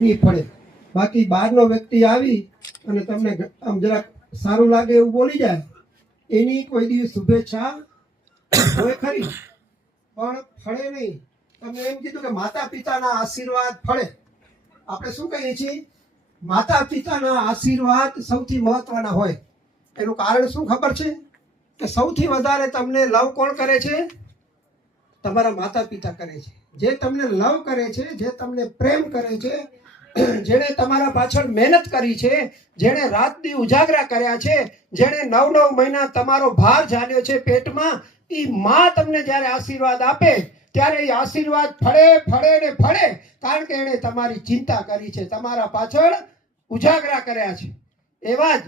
નહીં પડે. બાકી બહારનો વ્યક્તિ આવી અને તમને આમ જરાક સારું લાગે એવું બોલી જાય, એની કોઈ દિવસ શુભેચ્છા હોય ખરી, પણ ફળે નહીં. તમે એમ કીધું કે માતા પિતાના આશીર્વાદ ફળે. આપણે શું કહીએ છીએ? માતા પિતાના આશીર્વાદ સૌથી મહત્વના હોય. એનું કારણ શું ખબર છે? કે સૌથી વધારે તમને લવ કોણ કરે છે? તમારા માતા પિતા કરે છે. જે તમને લવ કરે છે, જે તમને પ્રેમ કરે છે, જેણે તમારા પાછળ મહેનત કરી છે, જેણે રાતથી ઉજાગરા કર્યા છે, જેણે 9 મહિના તમારો ભાર ઝાલ્યો છે પેટમાં, એ માં તમને જ્યારે આશીર્વાદ આપે ત્યારે એ આશીર્વાદ ફળે ફળે ને ફળે, કારણ કે એણે તમારી ચિંતા કરી છે, તમારા પાછળ ઉજાગરા કર્યા છે. એવા જ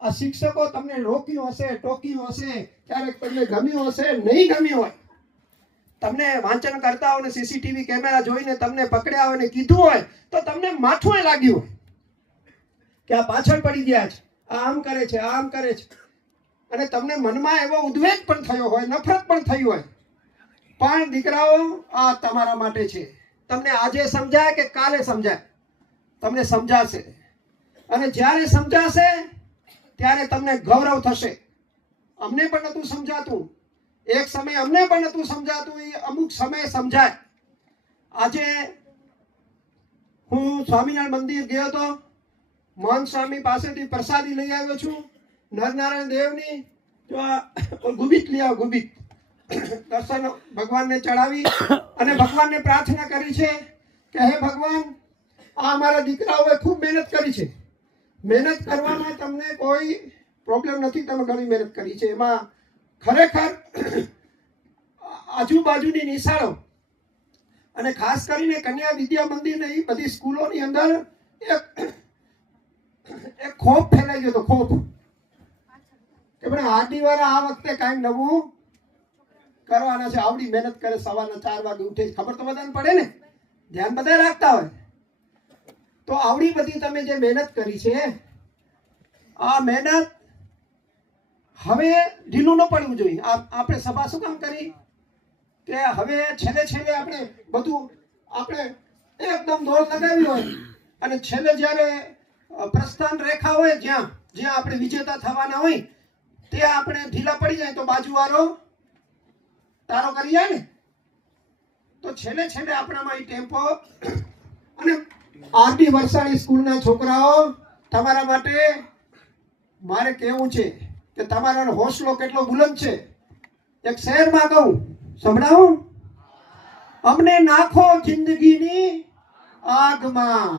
આ શિક્ષકો તમને રોક્યું હશે, ટોક્યું હશે, ક્યારેક તમને ગમ્યું હશે, નહીં ગમ્યું હોય, તમને વાંચન કરતા હોય ને સીસીટીવી કેમેરા જોઈને તમને પકડ્યા હોય ને કીધું હોય, તો તમને માથું લાગ્યું કે આ પાછળ પડી ગયા છે, આ આમ કરે છે, આ આમ કરે છે, અને તમને મનમાં એવો ઉદ્વેગ પણ થયો હોય, નફરત પણ થઈ હોય. પણ દીકરાઓ, આ તમારા માટે છે. તમને આજે સમજાય કે કાલે સમજાય, તમને સમજાશે. અને જ્યારે સમજાશે ત્યારે તમને ગૌરવ થશે. અમને પણ નતું સમજાતું, એક સમય અમને પણ નતું સમજાતું, એ અમુક સમય સમજાય. આજે હું સ્વામિનારાયણ મંદિર ગયો હતો, મહંત સ્વામી પાસેથી પ્રસાદી લઈ આવ્યો છું, નરનારાયણ દેવની. જો આ ગુબીત લઈ આવો, ગુબીત. દર્શન ભગવાનને ચડાવી અને ભગવાનને પ્રાર્થના કરી છે કે હે ભગવાન, આ અમારા દીકરાઓએ ખૂબ મહેનત કરી છે. મહેનત કરવામાં તમને કોઈ પ્રોબ્લેમ નથી, તમે ઘણી મહેનત કરી છે. એમાં ખરેખર આજુબાજુની નિશાળો અને ખાસ કરીને કન્યા વિદ્યા મંદિર ને એ બધી સ્કૂલોની અંદર એક ખોફ ફેલાઈ ગયો હતો, ખોફ કે ભાઈ આદિ વાળા આ વખતે કાંઈ નવું કરવાના છે. આવડી મહેનત કરે, સવારના 4 વાગે ઉઠે, ખબર તો બધાને પડે ને, ધ્યાન બધા રાખતા હોય. તો આવડી બધી તમે જે મહેનત કરી છે, આ મહેનત હવે ઢીલું ન પડવું જોઈએ. આપણે સભા શું કામ કરી કે હવે છેલ્લે આપણે બધું આપણે એકદમ દોડ લગાવી હોય અને છેલ્લે જ્યારે પ્રસ્થાન રેખા હોય, જ્યાં આપણે વિજેતા થવાના હોય, ત્યાં આપણે ઢીલા પડી જાય તો બાજુવાળો તારો કરી જાય ને. તો છેલ્લે આપણામાં એ ટેમ્પો. અને આરડી વરસાણી સ્કૂલના છોકરાઓ, તમારા માટે મારે કહેવું છે કે તમારો હોસલો કેટલો બુલંદ છે. એક શહેરમાં કહું, સંભળાવું? અમને નાખો જિંદગીની આગમાં.